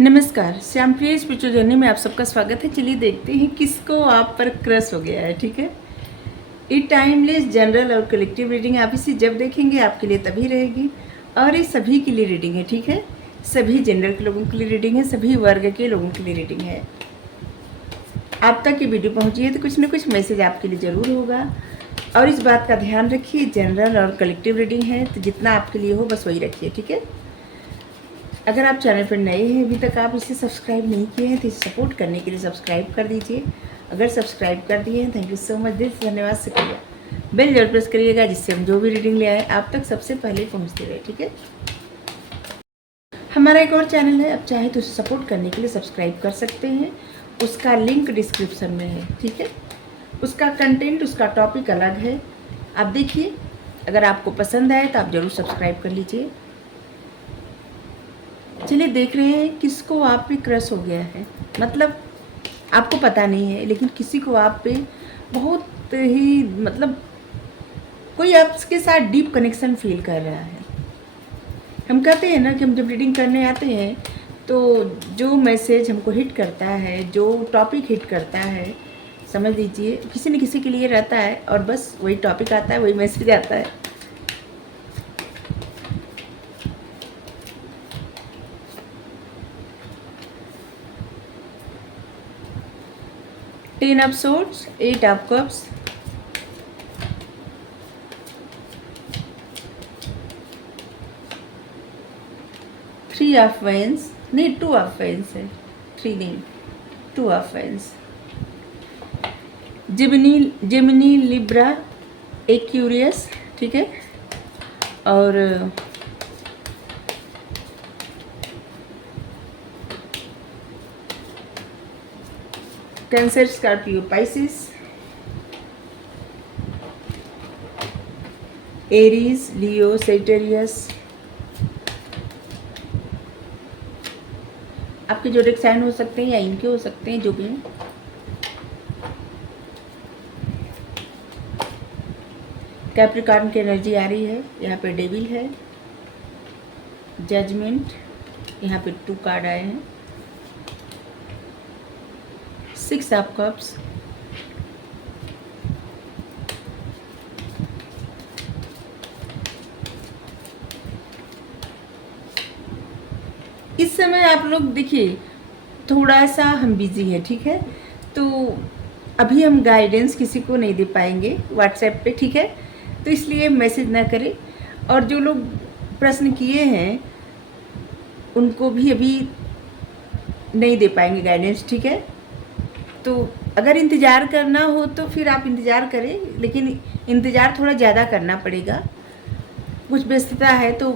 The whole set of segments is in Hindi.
नमस्कार, श्यामप्रिय स्पिरिचुअल जर्नी में आप सबका स्वागत है। चलिए देखते हैं किसको आप पर क्रश हो गया है। ठीक है, ये टाइमलेस जनरल और कलेक्टिव रीडिंग आप इसे जब देखेंगे आपके लिए तभी रहेगी, और ये सभी के लिए रीडिंग है। ठीक है, सभी जेंडर के लोगों के लिए रीडिंग है, सभी वर्ग के लोगों के लिए रीडिंग है। आप तक ये वीडियो पहुंची है तो कुछ ना कुछ मैसेज आपके लिए ज़रूर होगा, और इस बात का ध्यान रखिए, जनरल और कलेक्टिव रीडिंग है तो जितना आपके लिए हो बस वही रखिए। ठीक है, अगर आप चैनल पर नए हैं, अभी तक आप इसे सब्सक्राइब नहीं किए हैं तो इसे सपोर्ट करने के लिए सब्सक्राइब कर दीजिए। अगर सब्सक्राइब कर दिए हैं, थैंक यू सो मच, दिल से धन्यवाद, शुक्रिया। बेल जरूर प्रेस करिएगा जिससे हम जो भी रीडिंग ले आए आप तक सबसे पहले पहुंचते रहे। ठीक है, हमारा एक और चैनल है, आप चाहे तो उसे सपोर्ट करने के लिए सब्सक्राइब कर सकते हैं, उसका लिंक डिस्क्रिप्शन में है। ठीक है, उसका कंटेंट, उसका टॉपिक अलग है, आप देखिए। अगर आपको पसंद आए तो आप ज़रूर सब्सक्राइब कर लीजिए। चलिए देख रहे हैं किसको आप पे क्रश हो गया है। मतलब आपको पता नहीं है, लेकिन किसी को आप पे बहुत ही कोई आपके साथ डीप कनेक्शन फील कर रहा है। हम कहते हैं ना कि हम जब रीडिंग करने आते हैं तो जो मैसेज हमको हिट करता है, जो टॉपिक हिट करता है, समझ लीजिए किसी न किसी के लिए रहता है, और बस वही टॉपिक आता है, वही मैसेज आता है। Ten of swords, eight of cups, three of wands, नहीं टू ऑफ वेंस है, थ्री नहीं, two of wands, Gemini Libra, Aquarius. ठीक है, और Cancer, Scorpio, Pisces, Aries, Leo, Sagittarius. आपके जोडिक साइन हो सकते हैं या इनके हो सकते हैं, जो भी हैं। कैप्रिकॉर्न की एनर्जी आ रही है, यहाँ पे डेविल है, जजमेंट, यहाँ पे टू कार्ड आए हैं, सिक्स ऑफ कप्स, इस समय आप लोग देखिए थोड़ा सा हम बिजी हैं। ठीक है, तो अभी हम गाइडेंस किसी को नहीं दे पाएंगे व्हाट्सएप पे। ठीक है, तो इसलिए मैसेज ना करें, और जो लोग प्रश्न किए हैं उनको भी अभी नहीं दे पाएंगे गाइडेंस। ठीक है, तो अगर इंतज़ार करना हो तो फिर आप इंतज़ार करें, लेकिन इंतज़ार थोड़ा ज़्यादा करना पड़ेगा, कुछ व्यस्तता है तो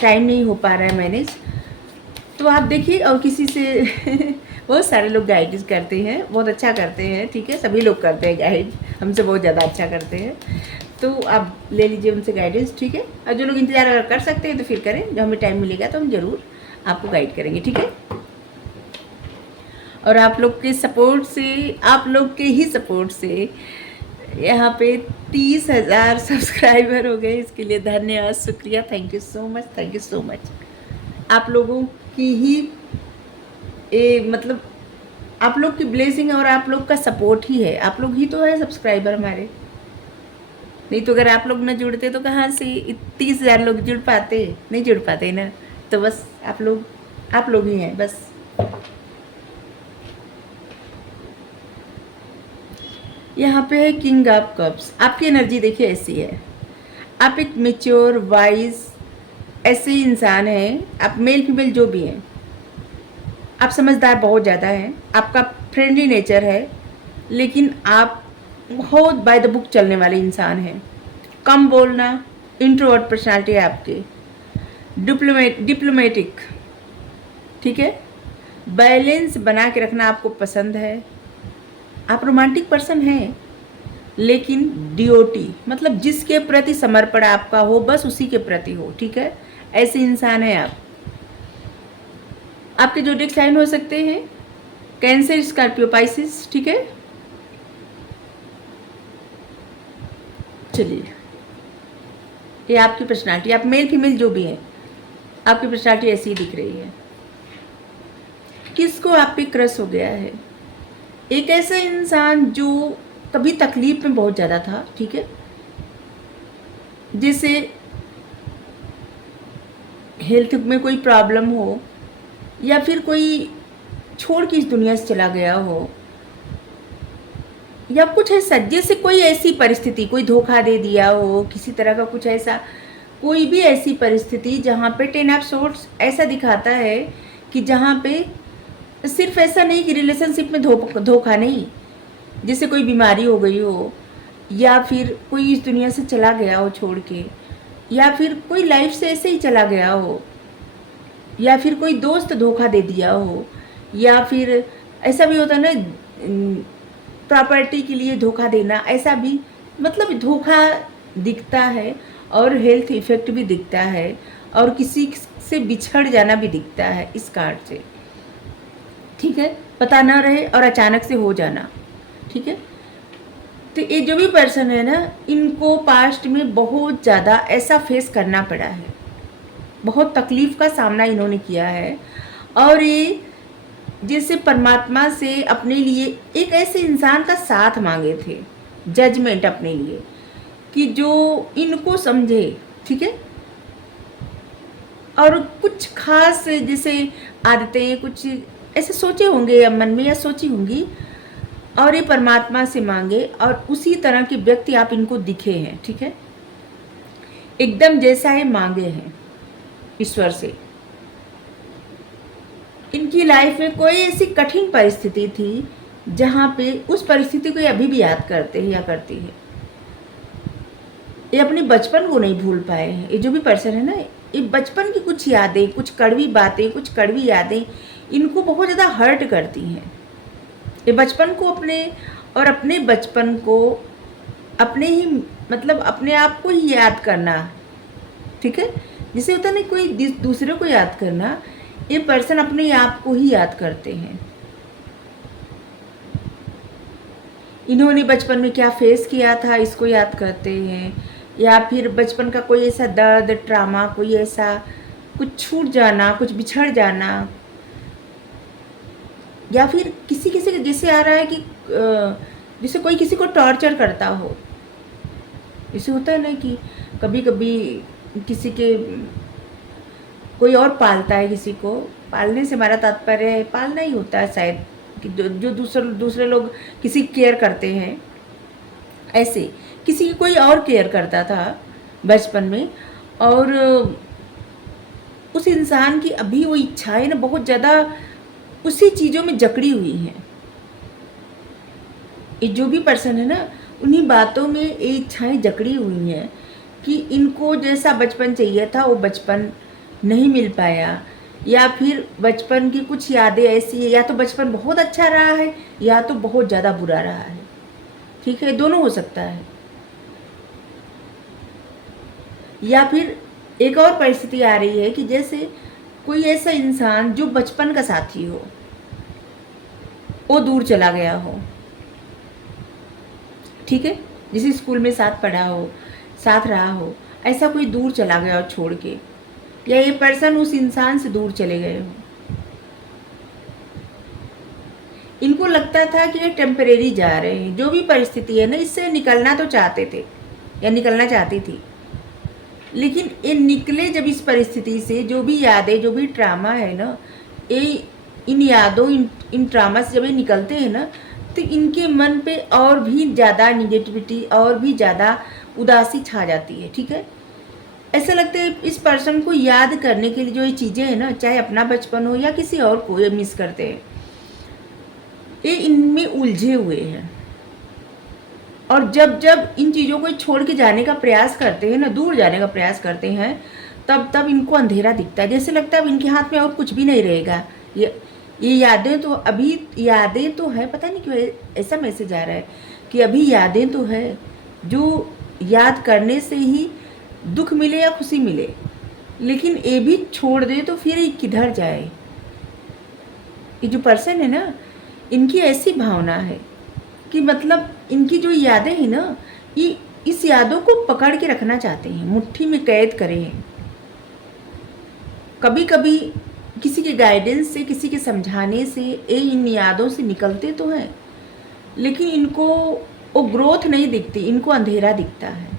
टाइम नहीं हो पा रहा है मैनेज। तो आप देखिए, और किसी से बहुत सारे लोग गाइड करते हैं, बहुत अच्छा करते हैं। ठीक है, सभी लोग करते हैं गाइड, हमसे बहुत ज़्यादा अच्छा करते हैं, तो आप ले लीजिए उनसे गाइडेंस। ठीक है, और जो लोग इंतज़ार अगर कर सकते हैं तो फिर करें, जब हमें टाइम मिलेगा तो हम ज़रूर आपको गाइड करेंगे। ठीक है, और आप लोग के सपोर्ट से, आप लोग के ही सपोर्ट से यहाँ पे 30,000 सब्सक्राइबर हो गए, इसके लिए धन्यवाद, शुक्रिया, thank you so much, thank you so much. आप लोगों की ही आप लोग की ब्लेसिंग और आप लोग का सपोर्ट ही है, आप लोग ही तो है सब्सक्राइबर हमारे। नहीं तो अगर आप लोग न जुड़ते तो कहाँ से 30,000 लोग जुड़ पाते, नहीं जुड़ पाते ना। तो बस आप लोग ही हैं बस। यहाँ पे है किंग ऑफ कप्स। आपकी एनर्जी देखिए ऐसी है, आप एक मेच्योर वाइज ऐसे इंसान हैं, आप मेल फीमेल जो भी हैं, आप समझदार बहुत ज़्यादा हैं, आपका फ्रेंडली नेचर है, लेकिन आप बहुत बाय द बुक चलने वाले इंसान हैं। कम बोलना, इंट्रोवर्ट पर्सनालिटी है आपकी, डिप्लोमेटिक। ठीक है, बैलेंस बना के रखना आपको पसंद है, आप रोमांटिक पर्सन हैं, लेकिन ड्यूटी मतलब जिसके प्रति समर्पण आपका हो बस उसी के प्रति हो। ठीक है, ऐसे इंसान हैं आप। आपके जोडिक साइन हो सकते हैं कैंसर, स्कॉर्पियो, पाइसिस। ठीक है, चलिए ये आपकी पर्सनालिटी, आप मेल फीमेल जो भी हैं, आपकी पर्सनालिटी ऐसी ही दिख रही है। किसको आप पे क्रश हो गया है? एक ऐसा इंसान जो कभी तकलीफ में बहुत ज़्यादा था, ठीक है, जैसे हेल्थ में कोई प्रॉब्लम हो या फिर कोई छोड़ के इस दुनिया से चला गया हो, या कुछ ऐसा जैसे कोई ऐसी परिस्थिति, कोई धोखा दे दिया हो, किसी तरह का कुछ ऐसा, कोई भी ऐसी परिस्थिति जहाँ पे 10 ऑफ सोर्ड्स ऐसा दिखाता है कि जहाँ पे सिर्फ ऐसा नहीं कि रिलेशनशिप में धोखा नहीं, जैसे कोई बीमारी हो गई हो, या फिर कोई इस दुनिया से चला गया हो छोड़ के, या फिर कोई लाइफ से ऐसे ही चला गया हो, या फिर कोई दोस्त धोखा दे दिया हो, या फिर ऐसा भी होता है ना प्रॉपर्टी के लिए धोखा देना, ऐसा भी, मतलब धोखा दिखता है और हेल्थ इफ़ेक्ट भी दिखता है और किसी से बिछड़ जाना भी दिखता है इस कार्ड से, ठीक है, पता ना रहे और अचानक से हो जाना, ठीक है। तो ये जो भी पर्सन है ना, इनको पास्ट में बहुत ज़्यादा ऐसा फेस करना पड़ा है, बहुत तकलीफ़ का सामना इन्होंने किया है, और ये जैसे परमात्मा से अपने लिए एक ऐसे इंसान का साथ मांगे थे, जजमेंट अपने लिए, कि जो इनको समझे, ठीक है, और कुछ खास जैसे आदतें कुछ ऐसे सोचे होंगे मन में या सोची होंगी, और ये परमात्मा से मांगे और उसी तरह के व्यक्ति आप इनको दिखे हैं, ठीक है, एकदम जैसा ये मांगे हैं ईश्वर से। इनकी लाइफ में कोई ऐसी कठिन परिस्थिति थी जहाँ पे उस परिस्थिति को ये अभी भी याद करते हैं या करती है, ये अपने बचपन को नहीं भूल पाए हैं। ये जो भी पर्सन है ना, ये बचपन की कुछ यादें, कुछ कड़वी बातें, कुछ कड़वी यादें इनको बहुत ज़्यादा हर्ट करती हैं। ये बचपन को अपने बचपन को अपने ही, मतलब अपने आप को ही याद करना, ठीक है, जिसे होता नहीं कोई दूसरे को याद करना, ये पर्सन अपने आप को ही याद करते हैं। इन्होंने बचपन में क्या फेस किया था इसको याद करते हैं, या फिर बचपन का कोई ऐसा दर्द, ट्रामा, कोई ऐसा कुछ छूट जाना, कुछ बिछड़ जाना, या फिर किसी किसी जैसे आ रहा है कि जैसे कोई किसी को टॉर्चर करता हो, जैसे होता है ना कि कभी कभी किसी के कोई और पालता है, किसी को पालने से हमारा तात्पर्य है पालना ही होता है शायद, कि जो दूसरे लोग किसी केयर करते हैं, ऐसे किसी की कोई और केयर करता था बचपन में, और उस इंसान की अभी वो इच्छाएं ना बहुत ज़्यादा उसी चीज़ों में जकड़ी हुई हैं। ये जो भी पर्सन है ना, उन्हीं बातों में ये इच्छाएं जकड़ी हुई हैं कि इनको जैसा बचपन चाहिए था वो बचपन नहीं मिल पाया, या फिर बचपन की कुछ यादें ऐसी है, या तो बचपन बहुत अच्छा रहा है या तो बहुत ज़्यादा बुरा रहा है, ठीक है, दोनों हो सकता है। या फिर एक और परिस्थिति आ रही है कि जैसे कोई ऐसा इंसान जो बचपन का साथी हो वो दूर चला गया हो, ठीक है, जिसे स्कूल में साथ पढ़ा हो, साथ रहा हो, ऐसा कोई दूर चला गया हो छोड़ के, या ये पर्सन उस इंसान से दूर चले गए हो। इनको लगता था कि ये टेम्परेरी जा रहे हैं, जो भी परिस्थिति है ना, इससे निकलना तो चाहते थे या निकलना चाहती थी, लेकिन ये निकले जब इस परिस्थिति से, जो भी यादें, जो भी ट्रामा है ना, ये इन यादों, इन ट्रामा से जब ये निकलते हैं ना, तो इनके मन पे और भी ज़्यादा निगेटिविटी, और भी ज़्यादा उदासी छा जाती है, ठीक है। ऐसा लगता है इस पर्सन को याद करने के लिए जो ये चीज़ें हैं ना, चाहे अपना बचपन हो या किसी और को, ये मिस करते हैं, ये इनमें उलझे हुए हैं। और जब जब इन चीज़ों को छोड़ के जाने का प्रयास करते हैं ना, दूर जाने का प्रयास करते हैं, तब तब इनको अंधेरा दिखता है, जैसे लगता है अब इनके हाथ में और कुछ भी नहीं रहेगा। ये यादें तो अभी, यादें तो है, पता नहीं क्यों ऐसा मैसेज आ रहा है कि अभी यादें तो है, जो याद करने से ही दुख मिले या खुशी मिले, लेकिन ये भी छोड़ दे तो फिर ये किधर जाए। ये जो पर्सन है ना, इनकी ऐसी भावना है कि मतलब इनकी जो यादें हैं ना, ये इस यादों को पकड़ के रखना चाहते हैं, मुट्ठी में कैद करें। कभी कभी किसी के गाइडेंस से, किसी के समझाने से ये इन यादों से निकलते तो हैं, लेकिन इनको वो ग्रोथ नहीं दिखती, इनको अंधेरा दिखता है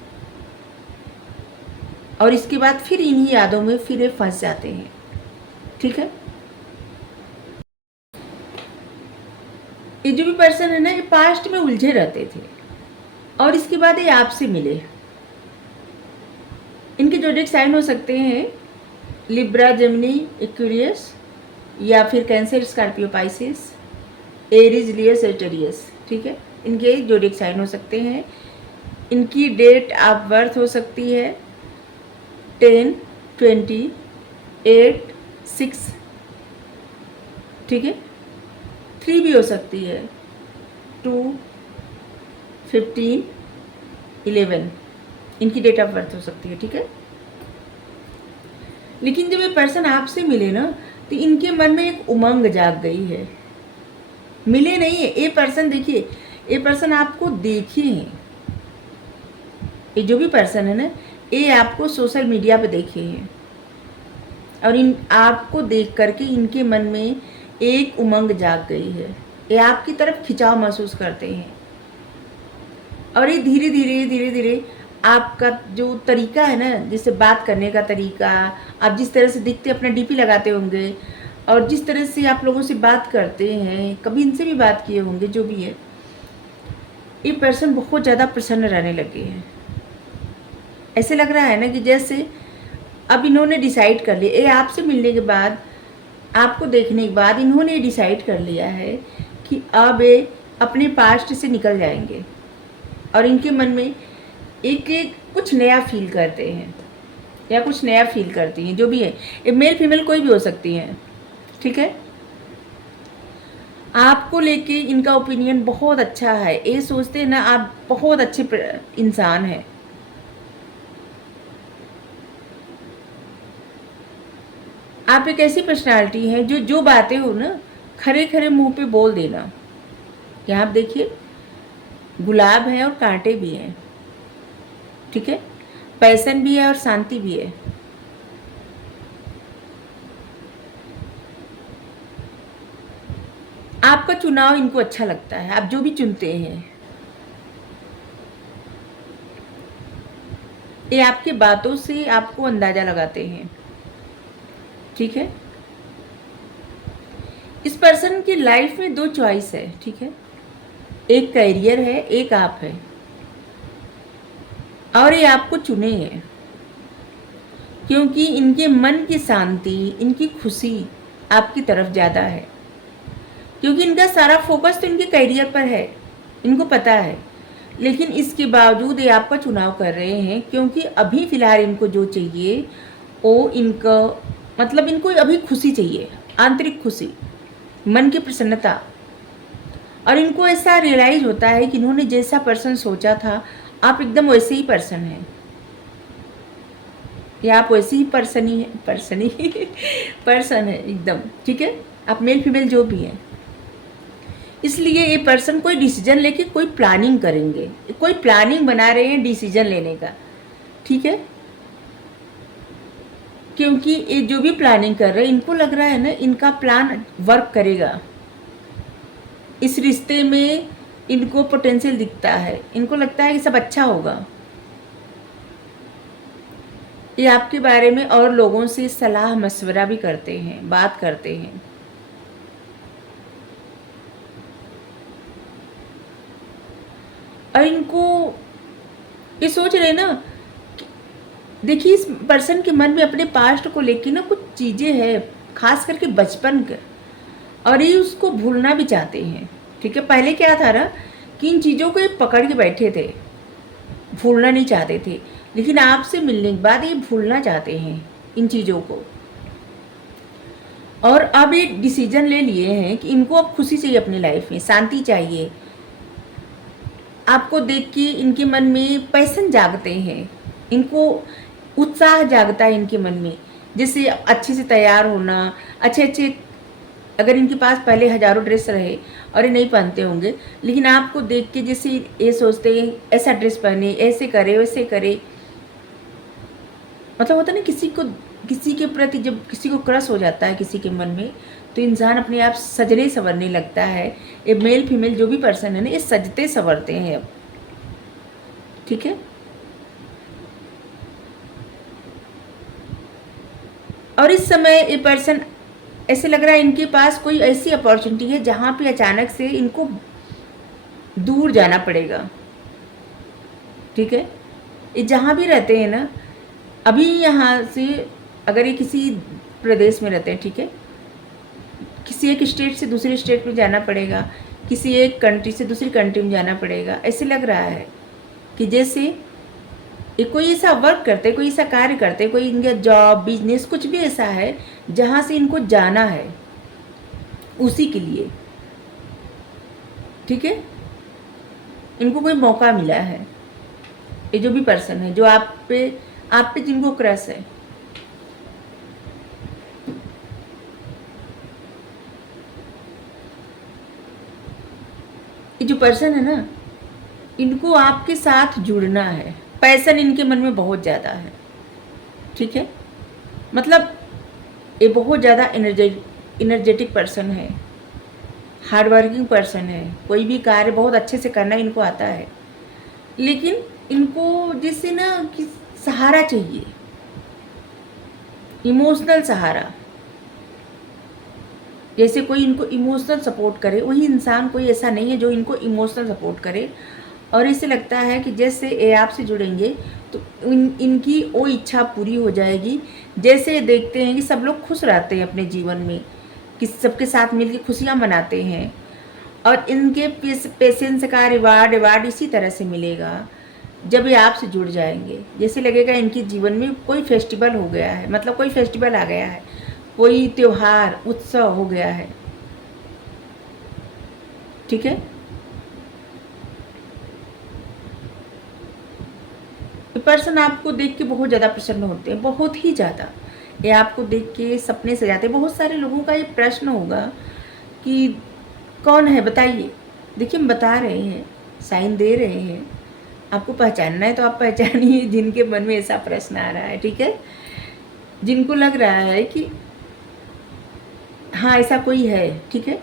और इसके बाद फिर इन्हीं यादों में फिर ये फंस जाते हैं। ठीक है, ये जो भी पर्सन है ना, ये पास्ट में उलझे रहते थे और इसके बाद ये आपसे मिले। इनके जोडिएक साइन हो सकते हैं लिब्रा, जेमिनी, एक्वेरियस, या फिर cancer, Scorpio, Pisces, Aries, Leo, Sagittarius. ठीक है, इनके जोडिएक साइन हो सकते हैं। इनकी डेट ऑफ बर्थ हो सकती है 10, 20, 8, 6। ठीक है, 3 भी हो सकती है, 2, 15, 11 इनकी डेट ऑफ बर्थ हो सकती है। ठीक है, लेकिन जब ये पर्सन आपसे मिले ना, तो इनके मन में एक उमंग जाग गई है। मिले नहीं है ये पर्सन, देखिए ये पर्सन आपको देखे हैं, ये जो भी पर्सन है ना, ये आपको सोशल मीडिया पे देखे हैं और इन आपको देख करके इनके मन में एक उमंग जाग गई है। ये आपकी तरफ खिंचाव महसूस करते हैं और ये धीरे धीरे आपका जो तरीका है ना, जिससे बात करने का तरीका, आप जिस तरह से दिखते अपना डीपी लगाते होंगे और जिस तरह से आप लोगों से बात करते हैं, कभी इनसे भी बात किए होंगे, जो भी है, ये पर्सन बहुत ज़्यादा प्रसन्न रहने लगे हैं। ऐसे लग रहा है ना कि जैसे अब इन्होंने डिसाइड कर लिया, ये आपसे मिलने के बाद, आपको देखने के बाद इन्होंने डिसाइड कर लिया है कि अब ये अपने पास्ट से निकल जाएंगे और इनके मन में एक कुछ नया फील करते हैं या कुछ नया फील करती हैं, जो भी है, ये मेल फीमेल कोई भी हो सकती हैं। ठीक है, आपको लेके इनका ओपिनियन बहुत अच्छा है। ये सोचते हैं ना आप बहुत अच्छे इंसान हैं। आप एक ऐसी पर्सनालिटी है जो जो बातें हो ना, खरे खरे मुंह पे बोल देना। यहाँ आप देखिए, गुलाब है और कांटे भी हैं। ठीक है, पैशन भी है और शांति भी है। आपका चुनाव इनको अच्छा लगता है, आप जो भी चुनते हैं, ये आपकी बातों से आपको अंदाजा लगाते हैं। ठीक है, इस पर्सन की लाइफ में 2 चॉइस है। ठीक है, एक करियर है, एक आप है और ये आपको चुने हैं क्योंकि इनके मन की शांति, इनकी खुशी आपकी तरफ ज़्यादा है, क्योंकि इनका सारा फोकस तो इनके करियर पर है, इनको पता है। लेकिन इसके बावजूद ये आपका चुनाव कर रहे हैं क्योंकि अभी फ़िलहाल इनको जो चाहिए वो इनका मतलब इनको अभी खुशी चाहिए, आंतरिक खुशी, मन की प्रसन्नता। और इनको ऐसा रियलाइज होता है कि इन्होंने जैसा पर्सन सोचा था, आप एकदम वैसे ही पर्सन हैं, या आप वैसे ही पर्सन है एकदम। ठीक है, आप मेल फीमेल जो भी हैं। इसलिए ये पर्सन कोई डिसीजन लेके कोई प्लानिंग करेंगे, कोई प्लानिंग बना रहे हैं डिसीजन लेने का। ठीक है, क्योंकि ये जो भी प्लानिंग कर रहे हैं, इनको लग रहा है ना इनका प्लान वर्क करेगा, इस रिश्ते में इनको पोटेंशियल दिखता है, इनको लगता है कि सब अच्छा होगा। ये आपके बारे में और लोगों से सलाह मशवरा भी करते हैं, बात करते हैं। और इनको ये सोच रहे ना, देखिए इस पर्सन के मन में अपने पास्ट को लेके ना कुछ चीज़ें हैं, खास करके बचपन का, और ये उसको भूलना भी चाहते हैं। ठीक है, पहले क्या था ना कि इन चीज़ों को ये पकड़ के बैठे थे, भूलना नहीं चाहते थे, लेकिन आपसे मिलने के बाद ये भूलना चाहते हैं इन चीज़ों को। और अब ये डिसीजन ले लिए हैं कि इनको अब खुशी चाहिए अपनी लाइफ में, शांति चाहिए। आपको देख के इनके मन में पैशन जागते हैं, इनको उत्साह जागता है इनके मन में, जैसे अच्छे से तैयार होना, अच्छे अगर इनके पास पहले हज़ारों ड्रेस रहे और ये नहीं पहनते होंगे, लेकिन आपको देख के जैसे ये सोचते हैं ऐसा ड्रेस पहने, ऐसे करे वैसे करे, मतलब होता ना किसी को किसी के प्रति जब किसी को क्रश हो जाता है किसी के मन में, तो इंसान अपने आप सजने संवरने लगता है। ये मेल फीमेल जो भी पर्सन है ना, ये सजते संवरते हैं अब, ठीक है। और इस समय ये पर्सन ऐसे लग रहा है इनके पास कोई ऐसी अपॉर्चुनिटी है जहाँ पे अचानक से इनको दूर जाना पड़ेगा, ठीक है। ये जहाँ भी रहते हैं ना, अभी यहाँ से अगर ये किसी प्रदेश में रहते हैं, ठीक है, किसी एक स्टेट से दूसरे स्टेट में जाना पड़ेगा, किसी एक कंट्री से दूसरी कंट्री में जाना पड़ेगा। ऐसे लग रहा है कि जैसे ये कोई ऐसा वर्क करते, कोई ऐसा कार्य करते, कोई इनका जॉब बिजनेस कुछ भी ऐसा है जहाँ से इनको जाना है उसी के लिए, ठीक है। इनको कोई मौका मिला है। ये जो भी पर्सन है जो आप पे जिनको क्रश है, ये जो पर्सन है ना, इनको आपके साथ जुड़ना है। पैशन इनके मन में बहुत ज़्यादा है, ठीक है। मतलब ये बहुत ज़्यादा एनर्जेटिक पर्सन है, हार्डवर्किंग पर्सन है, कोई भी कार्य बहुत अच्छे से करना इनको आता है। लेकिन इनको जैसे ना कि सहारा चाहिए, इमोशनल सहारा, जैसे कोई इनको इमोशनल सपोर्ट करे। वही इंसान कोई ऐसा नहीं है जो इनको इमोशनल सपोर्ट करे। और इसे लगता है कि जैसे ये आपसे जुड़ेंगे तो इनकी वो इच्छा पूरी हो जाएगी। जैसे देखते हैं कि सब लोग खुश रहते हैं अपने जीवन में, कि सबके साथ मिलकर खुशियाँ मनाते हैं, और इनके पेशेंस का रिवार्ड इसी तरह से मिलेगा जब ये आपसे जुड़ जाएंगे। जैसे लगेगा इनके जीवन में कोई फेस्टिवल हो गया है, मतलब कोई फेस्टिवल आ गया है, कोई त्योहार उत्सव हो गया है, ठीक है। पर्सन आपको देख के बहुत ज़्यादा प्रसन्न होते हैं, बहुत ही ज़्यादा। ये आपको देख के सपने सजाते हैं। बहुत सारे लोगों का ये प्रश्न होगा कि कौन है बताइए। देखिए हम बता रहे हैं, साइन दे रहे हैं, आपको पहचानना है तो आप पहचानिए जिनके मन में ऐसा प्रश्न आ रहा है, ठीक है। जिनको लग रहा है कि हाँ ऐसा कोई है, ठीक है।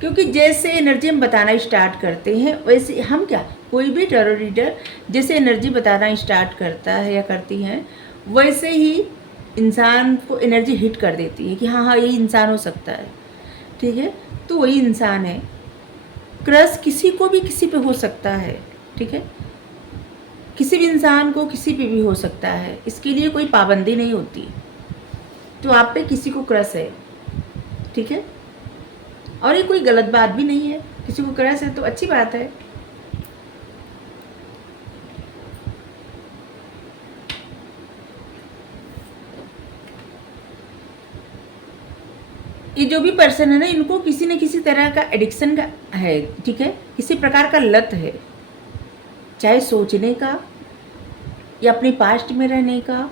क्योंकि जैसे एनर्जी हम बताना स्टार्ट करते हैं वैसे हम क्या, कोई भी टैरो रीडर जैसे एनर्जी बताना स्टार्ट करता है या करती हैं, वैसे ही इंसान को एनर्जी हिट कर देती है कि हाँ हाँ यही इंसान हो सकता है, ठीक है। तो वही इंसान है। क्रश किसी को भी किसी पे हो सकता है, ठीक है। किसी भी इंसान को किसी पे भी हो सकता है, इसके लिए कोई पाबंदी नहीं होती। तो आप पे किसी को क्रश है, ठीक है, और ये कोई गलत बात भी नहीं है। किसी को क्रश है तो अच्छी बात है। ये जो भी पर्सन है ना, इनको किसी न किसी तरह का एडिक्शन का है, ठीक है, किसी प्रकार का लत है, चाहे सोचने का या अपने पास्ट में रहने का,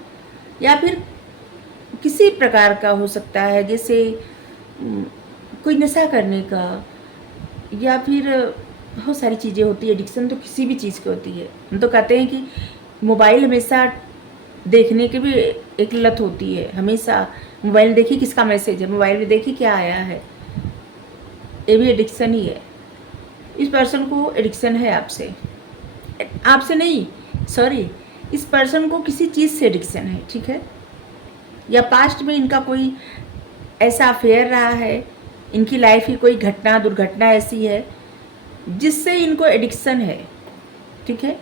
या फिर किसी प्रकार का हो सकता है, जैसे कोई नशा करने का, या फिर बहुत सारी चीज़ें होती है। एडिक्शन तो किसी भी चीज़ की होती है। हम तो कहते हैं कि मोबाइल हमेशा देखने की भी एक लत होती है। हमेशा मोबाइल देखिए किसका मैसेज है, मोबाइल में देखिए क्या आया है, ये भी एडिक्शन ही है। इस पर्सन को एडिक्शन है आपसे नहीं, सॉरी, इस पर्सन को किसी चीज़ से एडिक्शन है, ठीक है। या पास्ट में इनका कोई ऐसा अफेयर रहा है, इनकी लाइफ की कोई घटना दुर्घटना ऐसी है जिससे इनको एडिक्शन है, ठीक है।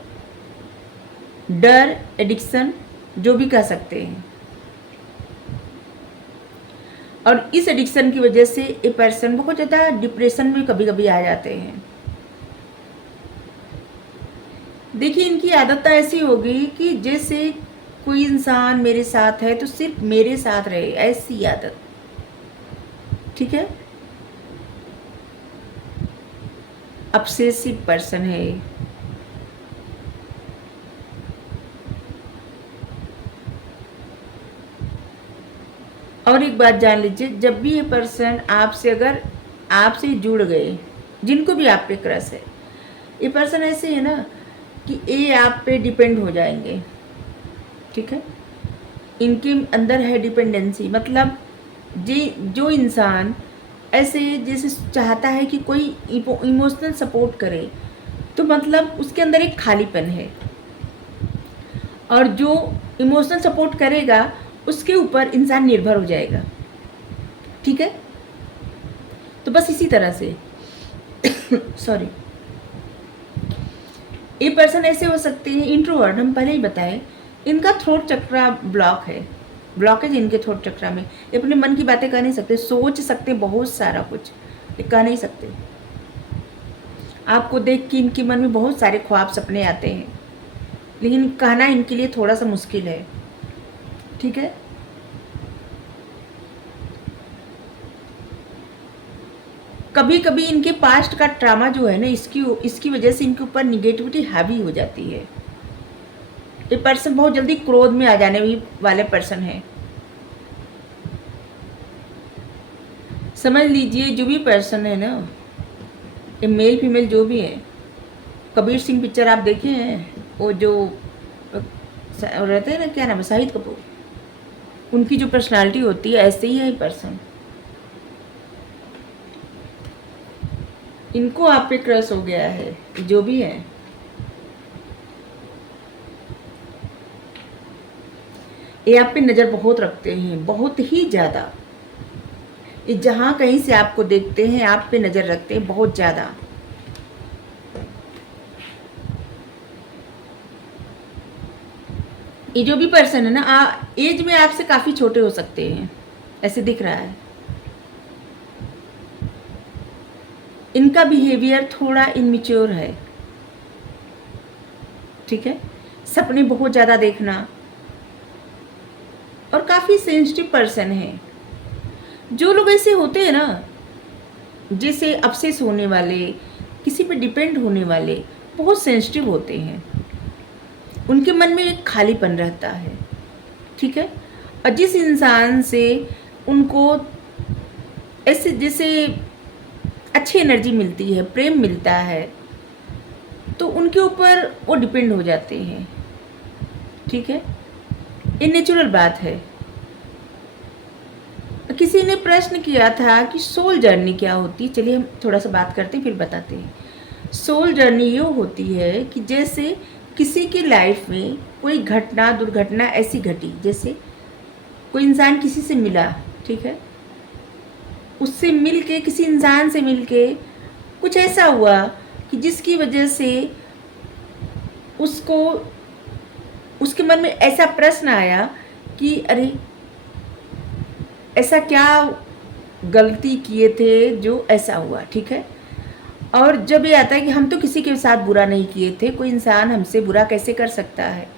डर, एडिक्शन जो भी कह सकते हैं। और इस एडिक्शन की वजह से ये पर्सन बहुत ज़्यादा डिप्रेशन में कभी कभी आ जाते हैं। देखिए इनकी आदत तो ऐसी होगी कि जैसे कोई इंसान मेरे साथ है तो सिर्फ मेरे साथ रहे, ऐसी आदत, ठीक है। ऑब्सेसिव पर्सन है। और एक बात जान लीजिए, जब भी ये पर्सन आपसे अगर आपसे जुड़ गए, जिनको भी आप पे क्रश है, ये पर्सन ऐसे है ना कि ये आप पे डिपेंड हो जाएंगे, ठीक है। इनके अंदर है डिपेंडेंसी, मतलब जो इंसान ऐसे जैसे चाहता है कि कोई इमोशनल सपोर्ट करे, तो मतलब उसके अंदर एक खालीपन है, और जो इमोशनल सपोर्ट करेगा उसके ऊपर इंसान निर्भर हो जाएगा। ठीक है, तो बस इसी तरह से सॉरी, ये पर्सन ऐसे हो सकते हैं इंट्रोवर्ट, हम पहले ही बताए, इनका थ्रोट चक्रा ब्लॉक है, ब्लॉकेज इनके थ्रोट चक्रा में, ये अपने मन की बातें कह नहीं सकते, सोच सकते बहुत सारा कुछ, कह नहीं सकते। आपको देख के इनके मन में बहुत सारे ख्वाब सपने आते हैं, लेकिन कहना इनके लिए थोड़ा सा मुश्किल है। ठीक है, कभी कभी इनके पास्ट का ट्रामा जो है ना, इसकी वजह से इनके ऊपर निगेटिविटी हावी हो जाती है। ये पर्सन बहुत जल्दी क्रोध में आ जाने वाले पर्सन है। समझ लीजिए जो भी पर्सन है ना, ये मेल फीमेल जो भी है, कबीर सिंह पिक्चर आप देखे हैं, वो जो रहते हैं ना, क्या नाम है, शाहिद कपूर, उनकी जो पर्सनालिटी होती है ऐसे ही है पर्सन। इनको आप पे क्रश हो गया है, जो भी है। ये आप पे नज़र बहुत रखते हैं, बहुत ही ज़्यादा। ये जहाँ कहीं से आपको देखते हैं आप पे नज़र रखते हैं बहुत ज़्यादा। ये जो भी पर्सन है ना, एज में आपसे काफ़ी छोटे हो सकते हैं, ऐसे दिख रहा है। इनका बिहेवियर थोड़ा इनमिच्योर है। ठीक है, सपने बहुत ज़्यादा देखना, और काफ़ी सेंसिटिव पर्सन है। जो लोग ऐसे होते हैं ना, जैसे अपसेस होने वाले, किसी पे डिपेंड होने वाले, बहुत सेंसिटिव होते हैं, उनके मन में एक खालीपन रहता है। ठीक है, और जिस इंसान से उनको ऐसे जैसे अच्छी एनर्जी मिलती है, प्रेम मिलता है, तो उनके ऊपर वो डिपेंड हो जाते हैं। ठीक है, ये नेचुरल बात है। किसी ने प्रश्न किया था कि सोल जर्नी क्या होती है, चलिए हम थोड़ा सा बात करते हैं फिर बताते हैं। सोल जर्नी ये होती है कि जैसे किसी की लाइफ में कोई घटना, दुर्घटना ऐसी घटी, जैसे कोई इंसान किसी से मिला, ठीक है, उससे मिल के, किसी इंसान से मिल के कुछ ऐसा हुआ कि जिसकी वजह से उसको, उसके मन में ऐसा प्रश्न आया कि अरे ऐसा क्या गलती किए थे जो ऐसा हुआ। ठीक है, और जब ये आता है कि हम तो किसी के साथ बुरा नहीं किए थे, कोई इंसान हमसे बुरा कैसे कर सकता है,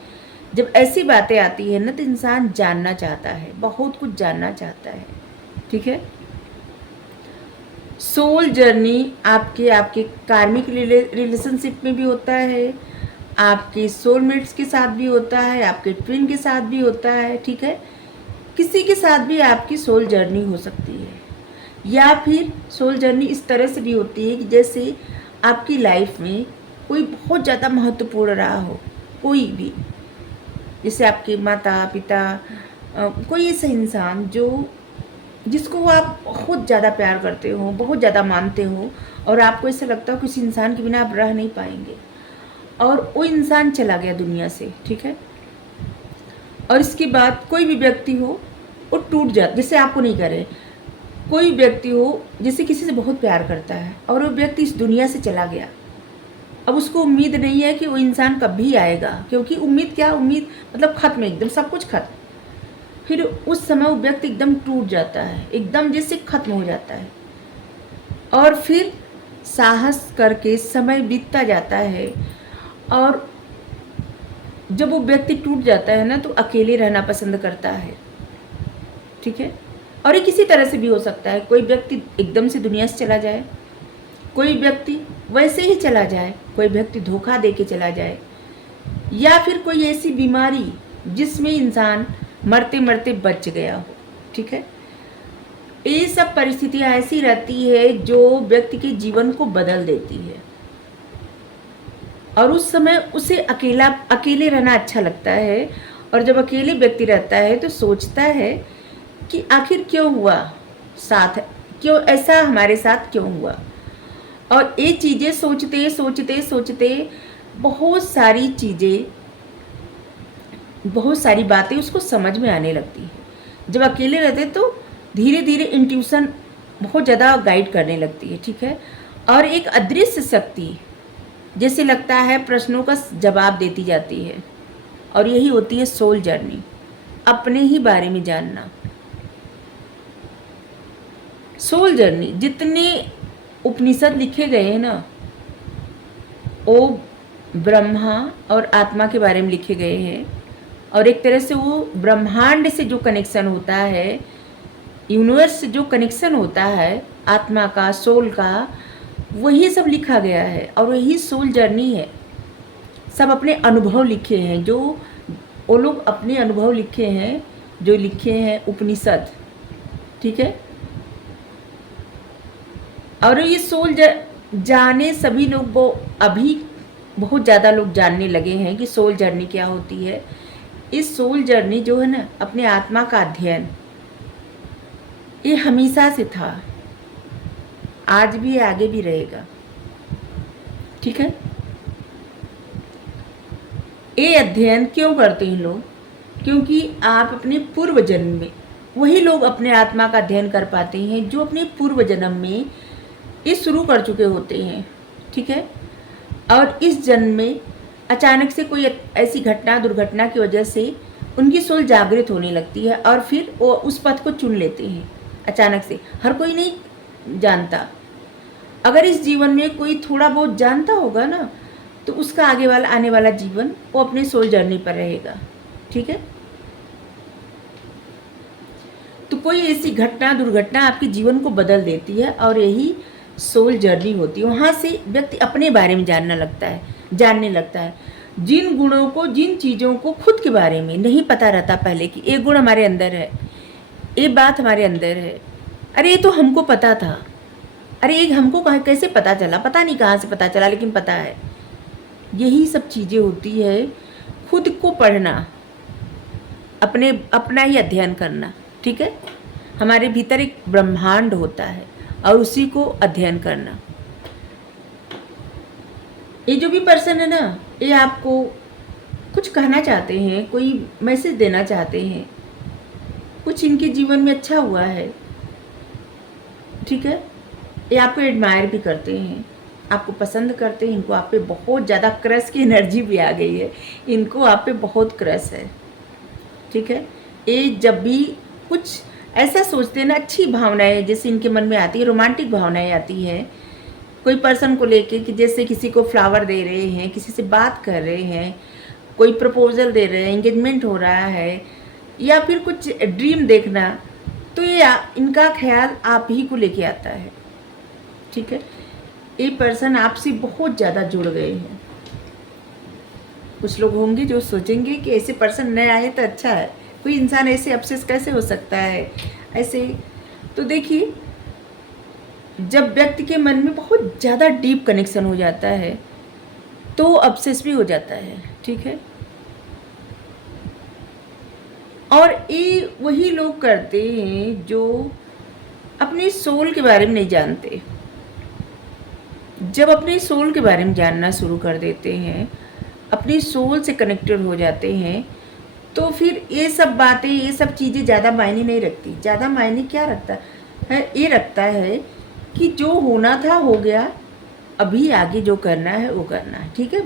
जब ऐसी बातें आती है ना, तो इंसान जानना चाहता है, बहुत कुछ जानना चाहता है। ठीक है, सोल जर्नी आपके कार्मिक रिलेशनशिप में भी होता है, आपके सोलमेट्स के साथ भी होता है, आपके ट्विन के साथ भी होता है। ठीक है, किसी के साथ भी आपकी सोल जर्नी हो सकती है, या फिर सोल जर्नी इस तरह से भी होती है कि जैसे आपकी लाइफ में कोई बहुत ज़्यादा महत्वपूर्ण रहा हो, कोई भी, जैसे आपके माता पिता, कोई ऐसा इंसान जिसको आप बहुत ज़्यादा प्यार करते हो, बहुत ज़्यादा मानते हो, और आपको ऐसा लगता हो कि उस इंसान के बिना आप रह नहीं पाएंगे, और वो इंसान चला गया दुनिया से। ठीक है, और इसके बाद कोई भी व्यक्ति हो वो टूट जाता, जैसे आपको नहीं करे, कोई व्यक्ति हो जैसे किसी से बहुत प्यार करता है और वो व्यक्ति इस दुनिया से चला गया, अब उसको उम्मीद नहीं है कि वो इंसान कभी आएगा, क्योंकि उम्मीद क्या, उम्मीद मतलब खत्म, एकदम सब कुछ खत्म। फिर उस समय वो व्यक्ति एकदम टूट जाता है, एकदम जैसे खत्म हो जाता है, और फिर साहस करके समय बीतता जाता है, और जब वो व्यक्ति टूट जाता है ना, तो अकेले रहना पसंद करता है। ठीक है, और ये किसी तरह से भी हो सकता है, कोई व्यक्ति एकदम से दुनिया से चला जाए, कोई व्यक्ति वैसे ही चला जाए, कोई व्यक्ति धोखा दे के चला जाए, या फिर कोई ऐसी बीमारी जिसमें इंसान मरते मरते बच गया हो। ठीक है, ये सब परिस्थितियाँ ऐसी रहती है जो व्यक्ति के जीवन को बदल देती है, और उस समय उसे अकेले रहना अच्छा लगता है, और जब अकेले व्यक्ति रहता है तो सोचता है कि आखिर क्यों हुआ, साथ क्यों ऐसा हमारे साथ क्यों हुआ। और ये चीज़ें सोचते सोचते सोचते बहुत सारी चीज़ें, बहुत सारी बातें उसको समझ में आने लगती है। जब अकेले रहते तो धीरे धीरे इंट्यूशन बहुत ज़्यादा गाइड करने लगती है, ठीक है। और एक अदृश्य शक्ति जैसे लगता है प्रश्नों का जवाब देती जाती है। और यही होती है सोल जर्नी, अपने ही बारे में जानना। सोल जर्नी जितने उपनिषद लिखे गए हैं ना, वो ब्रह्मा और आत्मा के बारे में लिखे गए हैं। और एक तरह से वो ब्रह्मांड से जो कनेक्शन होता है, यूनिवर्स से जो कनेक्शन होता है आत्मा का, सोल का, वही सब लिखा गया है। और वही सोल जर्नी है। सब अपने अनुभव लिखे हैं, जो वो लोग अपने अनुभव लिखे हैं, जो लिखे हैं उपनिषद, ठीक है। और ये सोल जाने सभी लोग, वो अभी बहुत ज़्यादा लोग जानने लगे हैं कि सोल जर्नी क्या होती है। इस सोल जर्नी जो है ना, अपने आत्मा का अध्ययन, ये हमेशा से था, आज भी आगे भी रहेगा, ठीक है। ये अध्ययन क्यों करते हैं लोग? क्योंकि आप अपने पूर्व जन्म में, वही लोग अपने आत्मा का अध्ययन कर पाते हैं जो अपने पूर्व जन्म में ये शुरू कर चुके होते हैं, ठीक है। और इस जन्म में अचानक से कोई ऐसी घटना, दुर्घटना की वजह से उनकी सोल जागृत होने लगती है और फिर वो उस पथ को चुन लेते हैं अचानक से। हर कोई नहीं जानता। अगर इस जीवन में कोई थोड़ा बहुत जानता होगा ना, तो उसका आगे वाला आने वाला जीवन वो अपने सोल जर्नी पर रहेगा, ठीक है। तो कोई ऐसी घटना, दुर्घटना आपके जीवन को बदल देती है और यही सोल जर्नी होती है। वहाँ से व्यक्ति अपने बारे में जानने लगता है। जिन गुणों को, जिन चीज़ों को खुद के बारे में नहीं पता रहता पहले कि ये गुण हमारे अंदर है, ये बात हमारे अंदर है, अरे ये तो हमको पता था, अरे ये हमको कैसे पता चला, पता नहीं कहाँ से पता चला, लेकिन पता है। यही सब चीज़ें होती है, खुद को पढ़ना, अपना ही अध्ययन करना, ठीक है। हमारे भीतर एक ब्रह्मांड होता है और उसी को अध्ययन करना। ये जो भी पर्सन है ना, ये आपको कुछ कहना चाहते हैं, कोई मैसेज देना चाहते हैं, कुछ इनके जीवन में अच्छा हुआ है, ठीक है। ये आपको एडमायर भी करते हैं, आपको पसंद करते हैं, इनको आप पे बहुत ज़्यादा क्रश की एनर्जी भी आ गई है, इनको आप पे बहुत क्रश है, ठीक है। ये जब भी कुछ ऐसा सोचते हैं ना, अच्छी भावनाएं जैसे इनके मन में आती है, रोमांटिक भावनाएं आती है कोई पर्सन को लेके, कि जैसे किसी को फ्लावर दे रहे हैं, किसी से बात कर रहे हैं, कोई प्रपोजल दे रहे हैं, एंगेजमेंट हो रहा है, या फिर कुछ ड्रीम देखना, तो ये इनका ख्याल आप ही को लेके आता है, ठीक है। ये पर्सन आपसे बहुत ज़्यादा जुड़ गए हैं। कुछ लोग होंगे जो सोचेंगे कि ऐसे पर्सन न आए तो अच्छा है, कोई इंसान ऐसे अपसेस कैसे हो सकता है ऐसे। तो देखिए, जब व्यक्ति के मन में बहुत ज़्यादा डीप कनेक्शन हो जाता है तो अपसेस भी हो जाता है, ठीक है। और ये वही लोग करते हैं जो अपने सोल के बारे में नहीं जानते। जब अपने सोल के बारे में जानना शुरू कर देते हैं, अपनी सोल से कनेक्टेड हो जाते हैं, तो फिर ये सब बातें, ये सब चीज़ें ज़्यादा मायने नहीं रखती। ज़्यादा मायने क्या रखता है? ये रखता है कि जो होना था हो गया, अभी आगे जो करना है वो करना है, ठीक है।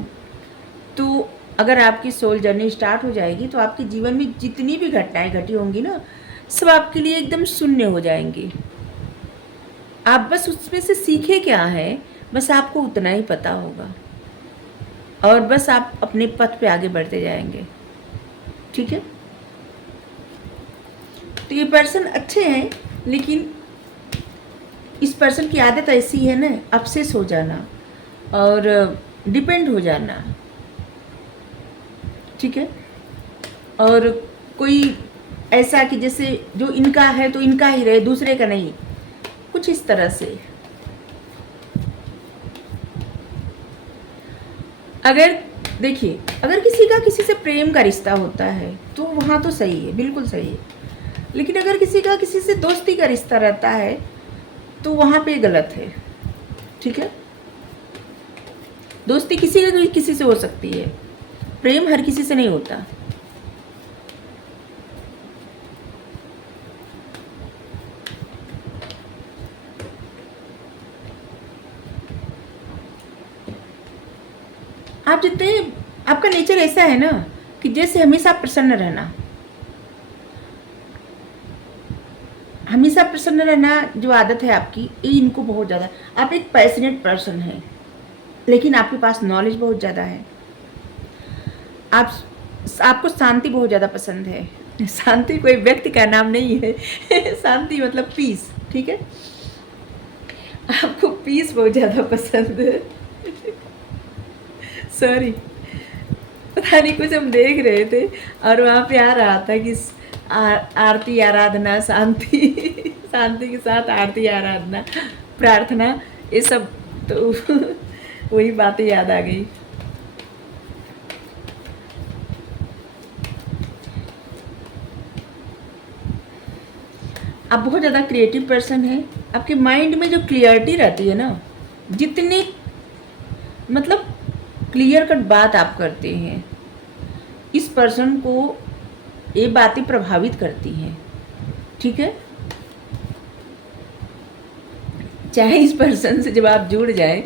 तो अगर आपकी सोल जर्नी स्टार्ट हो जाएगी तो आपके जीवन में जितनी भी घटनाएं घटी होंगी ना, सब आपके लिए एकदम शून्य हो जाएंगी। आप बस उसमें से सीखे क्या है, बस आपको उतना ही पता होगा, और बस आप अपने पथ पे आगे बढ़ते जाएंगे, ठीक है। तो ये पर्सन अच्छे हैं, लेकिन इस पर्सन की आदत ऐसी है ना, अपसेस हो जाना और डिपेंड हो जाना, ठीक है। और कोई ऐसा कि जैसे जो इनका है तो इनका ही रहे, दूसरे का नहीं, कुछ इस तरह से। अगर देखिए, अगर किसी का किसी से प्रेम का रिश्ता होता है तो वहाँ तो सही है, बिल्कुल सही है। लेकिन अगर किसी का किसी से दोस्ती का रिश्ता रहता है तो वहाँ पे गलत है, ठीक है। दोस्ती किसी का किसी से हो सकती है, प्रेम हर किसी से नहीं होता। आप जितने, आपका नेचर ऐसा है ना कि जैसे हमेशा प्रसन्न रहना, हमेशा प्रसन्न रहना जो आदत है आपकी, ये इनको बहुत ज़्यादा। आप एक पैशनेट पर्सन हैं, लेकिन आपके पास नॉलेज बहुत ज़्यादा है। आप, आपको शांति बहुत ज़्यादा पसंद है। शांति कोई व्यक्ति का नाम नहीं है। शांति मतलब पीस, ठीक है। आपको पीस बहुत ज़्यादा पसंद है। सॉरी, पता नहीं कुछ हम देख रहे थे और वहाँ पे आ रहा था कि आरती आराधना शांति, शांति के साथ आरती आराधना प्रार्थना, ये सब, तो वही बातें याद आ गई। आप बहुत ज़्यादा क्रिएटिव पर्सन हैं। आपके माइंड में जो क्लियरिटी रहती है ना, जितनी मतलब क्लियर कट बात आप करते हैं, इस पर्सन को ये बातें प्रभावित करती हैं, ठीक है। चाहे इस पर्सन से जब आप जुड़ जाए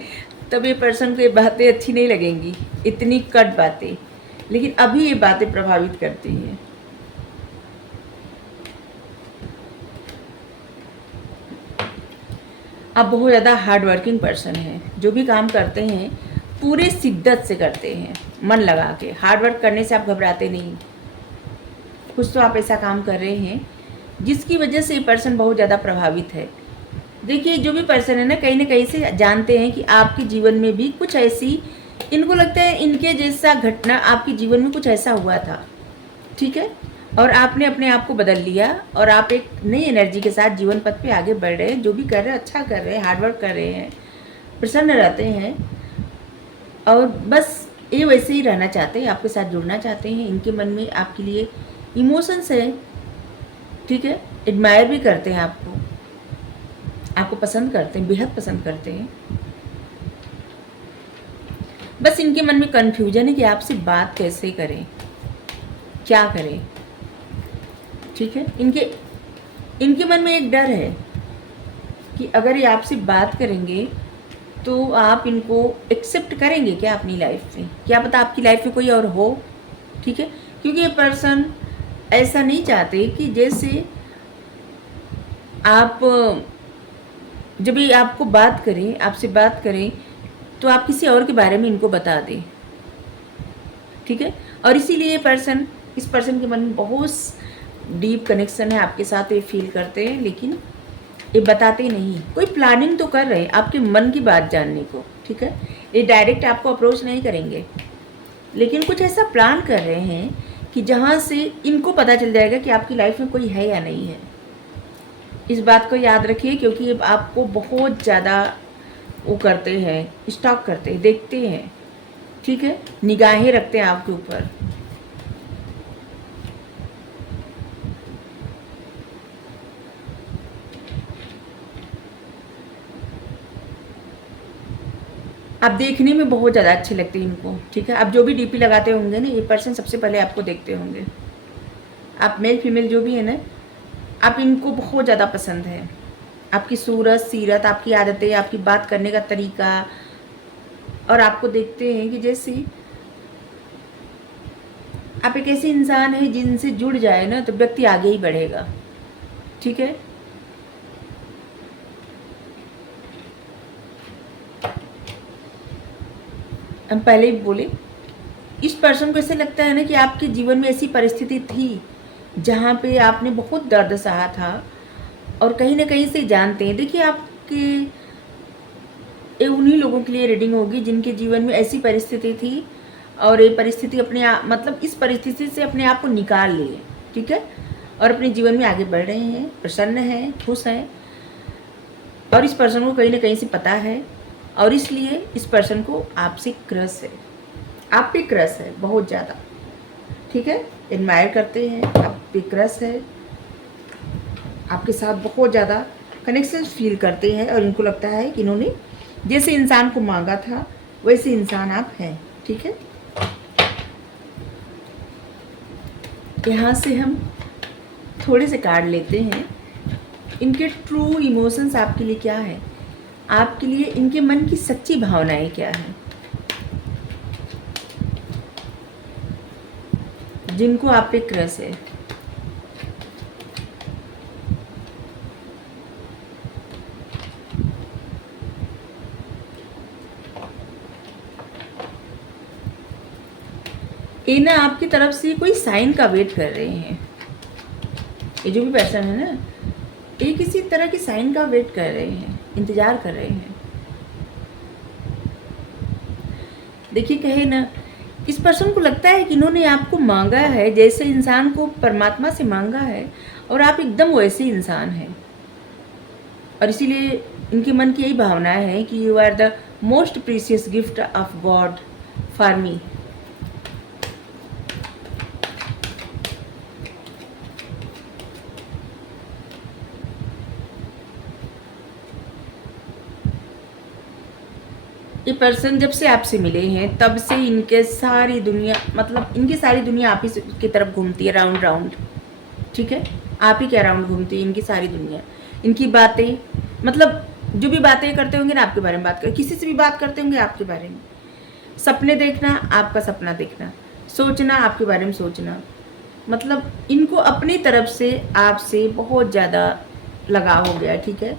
तब ये पर्सन को ये बातें अच्छी नहीं लगेंगी, इतनी कट बातें, लेकिन अभी ये बातें प्रभावित करती हैं। आप बहुत ज़्यादा हार्ड वर्किंग पर्सन हैं, जो भी काम करते हैं पूरे शिद्दत से करते हैं, मन लगा के। हार्ड वर्क करने से आप घबराते नहीं। कुछ तो आप ऐसा काम कर रहे हैं जिसकी वजह से ये पर्सन बहुत ज़्यादा प्रभावित है। देखिए, जो भी पर्सन है ना कहीं से जानते हैं कि आपके जीवन में भी कुछ ऐसी, इनको लगता है इनके जैसा घटना आपके जीवन में कुछ ऐसा हुआ था, ठीक है। और आपने अपने आप को बदल लिया और आप एक नई एनर्जी के साथ जीवन पथ पे आगे बढ़ रहे हैं। जो भी कर रहे हैं अच्छा कर रहे हैं, हार्डवर्क कर रहे हैं, प्रसन्न रहते हैं और बस ये वैसे ही रहना चाहते हैं, आपके साथ जुड़ना चाहते हैं। इनके मन में आपके लिए इमोशंस है, ठीक है। एडमायर भी करते हैं आपको, आपको पसंद करते हैं, बेहद पसंद करते हैं। बस इनके मन में कन्फ्यूजन है कि आपसे बात कैसे करें, क्या करें, ठीक है। इनके मन में एक डर है कि अगर ये आपसे बात करेंगे तो आप इनको एक्सेप्ट करेंगे क्या अपनी लाइफ में, क्या पता आपकी लाइफ में कोई और हो, ठीक है। क्योंकि ये पर्सन ऐसा नहीं चाहते कि जैसे आप जब ये आपको बात करें, आपसे बात करें तो आप किसी और के बारे में इनको बता दें, ठीक है। और इसीलिए इस पर्सन के मन में बहुत डीप कनेक्शन है आपके साथ, ये फील करते हैं, लेकिन ये बताते नहीं। कोई प्लानिंग तो कर रहे हैं आपके मन की बात जानने को, ठीक है। ये डायरेक्ट आपको अप्रोच नहीं करेंगे, लेकिन कुछ ऐसा प्लान कर रहे हैं कि जहाँ से इनको पता चल जाएगा कि आपकी लाइफ में कोई है या नहीं है। इस बात को याद रखिए, क्योंकि ये आपको बहुत ज़्यादा वो करते हैं, स्टॉक करते हैं, देखते हैं, ठीक है, निगाहें रखते हैं आपके ऊपर। आप देखने में बहुत ज़्यादा अच्छे लगते हैं इनको, ठीक है। आप जो भी डीपी लगाते होंगे ना, ये पर्सन सबसे पहले आपको देखते होंगे। आप मेल फीमेल जो भी है ना, आप इनको बहुत ज़्यादा पसंद है। आपकी सूरत सीरत, आपकी आदतें, आपकी बात करने का तरीका, और आपको देखते हैं कि जैसे आप एक ऐसे इंसान है जिनसे जुड़ जाए ना तो व्यक्ति आगे ही बढ़ेगा, ठीक है। हम पहले ही बोले, इस पर्सन को ऐसे लगता है ना कि आपके जीवन में ऐसी परिस्थिति थी जहाँ पे आपने बहुत दर्द सहा था और कहीं ना कहीं से जानते हैं। देखिए, आपके ये उन्हीं लोगों के लिए रीडिंग होगी जिनके जीवन में ऐसी परिस्थिति थी और ये परिस्थिति अपने आप, मतलब इस परिस्थिति से अपने आप को निकाल लिए, ठीक है, और अपने जीवन में आगे बढ़ रहे हैं, प्रसन्न हैं, खुश हैं। और इस पर्सन को कहीं ना कहीं से पता है और इसलिए इस पर्सन को आपसे क्रश है, आप पे क्रश है बहुत ज़्यादा, ठीक है, एडमायर करते हैं, आप पे क्रश है, आपके साथ बहुत ज़्यादा कनेक्शन फील करते हैं और इनको लगता है कि इन्होंने जैसे इंसान को मांगा था वैसे इंसान आप हैं, ठीक है। यहाँ से हम थोड़े से कार्ड लेते हैं, इनके ट्रू इमोशंस आपके लिए क्या है, आपके लिए इनके मन की सच्ची भावनाएं क्या है, जिनको आप पे क्रश है। ये ना आपकी तरफ से कोई साइन का वेट कर रहे हैं, ये जो भी पर्सन है ना, ये किसी तरह की साइन का वेट कर रहे हैं, इंतज़ार कर रहे हैं। देखिए कहे ना, इस पर्सन को लगता है कि इन्होंने आपको मांगा है जैसे इंसान को परमात्मा से मांगा है, और आप एकदम वैसे इंसान हैं, और इसीलिए इनके मन की यही भावनाएं हैं कि you are the most precious gift of God for me. ये पर्सन जब से आपसे मिले हैं तब से इनके सारी दुनिया, मतलब इनकी सारी दुनिया आप ही की तरफ घूमती है, राउंड राउंड, ठीक है, आप ही के अराउंड घूमती है इनकी सारी दुनिया। इनकी बातें, मतलब जो भी बातें करते होंगे ना आपके बारे में बात कर, किसी से भी बात करते होंगे आपके बारे में, सपने देखना, आपका सपना देखना, सोचना, आपके बारे में सोचना, मतलब इनको अपनी तरफ से आपसे बहुत ज़्यादा लगाव हो गया, ठीक है।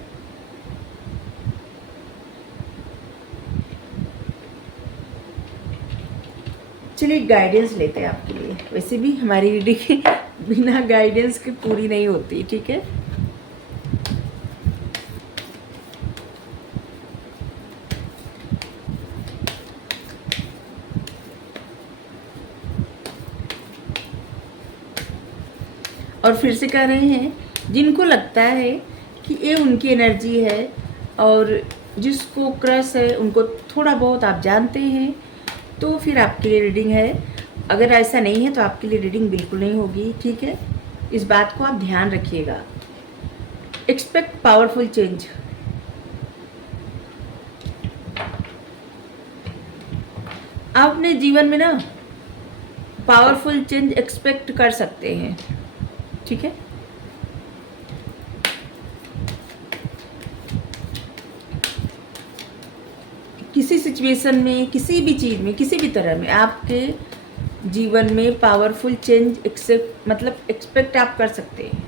चलिए गाइडेंस लेते हैं आपके लिए, वैसे भी हमारी रीडिंग बिना गाइडेंस के पूरी नहीं होती, ठीक है। और फिर से कह रहे हैं, जिनको लगता है कि ये उनकी एनर्जी है और जिसको क्रश है उनको थोड़ा बहुत आप जानते हैं, तो फिर आपके लिए रीडिंग है। अगर ऐसा नहीं है तो आपके लिए रीडिंग बिल्कुल नहीं होगी, ठीक है। इस बात को आप ध्यान रखिएगा। Expect powerful change. आप अपने जीवन में ना पावरफुल चेंज एक्सपेक्ट कर सकते हैं, ठीक है। किसी सिचुएशन में, किसी भी चीज़ में, किसी भी तरह में आपके जीवन में पावरफुल चेंज एक्सपेक्ट आप कर सकते हैं।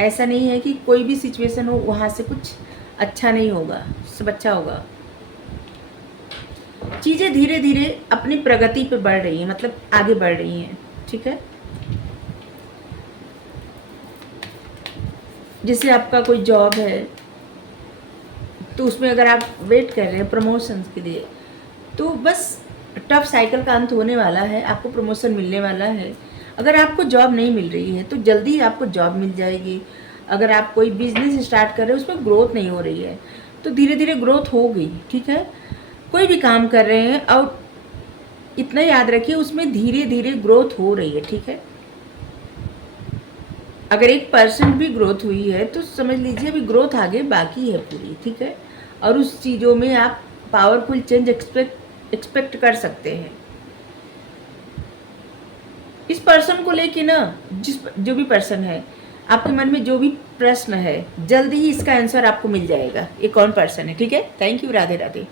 ऐसा नहीं है कि कोई भी सिचुएशन हो वहाँ से कुछ अच्छा नहीं होगा, सब अच्छा होगा। चीज़ें धीरे धीरे अपनी प्रगति पे बढ़ रही हैं, मतलब आगे बढ़ रही हैं, ठीक है। जैसे आपका कोई जॉब है तो उसमें अगर आप वेट कर रहे हैं प्रमोशंस के लिए, तो बस टफ साइकिल का अंत होने वाला है, आपको प्रमोशन मिलने वाला है। अगर आपको जॉब नहीं मिल रही है तो जल्दी आपको जॉब मिल जाएगी। अगर आप कोई बिजनेस स्टार्ट कर रहे हैं उसमें ग्रोथ नहीं हो रही है तो धीरे धीरे ग्रोथ होगी, ठीक है। कोई भी काम कर रहे हैं और इतना याद रखिए उसमें धीरे धीरे ग्रोथ हो रही है, ठीक है। अगर 1% भी ग्रोथ हुई है तो समझ लीजिए अभी ग्रोथ आगे बाकी है पूरी, ठीक है। और उस चीज़ों में आप पावरफुल चेंज एक्सपेक्ट कर सकते हैं। इस पर्सन को लेके ना, जो भी पर्सन है, आपके मन में जो भी प्रश्न है, जल्दी ही इसका आंसर आपको मिल जाएगा। ये कौन पर्सन है, ठीक है। Thank you, Radhe Radhe.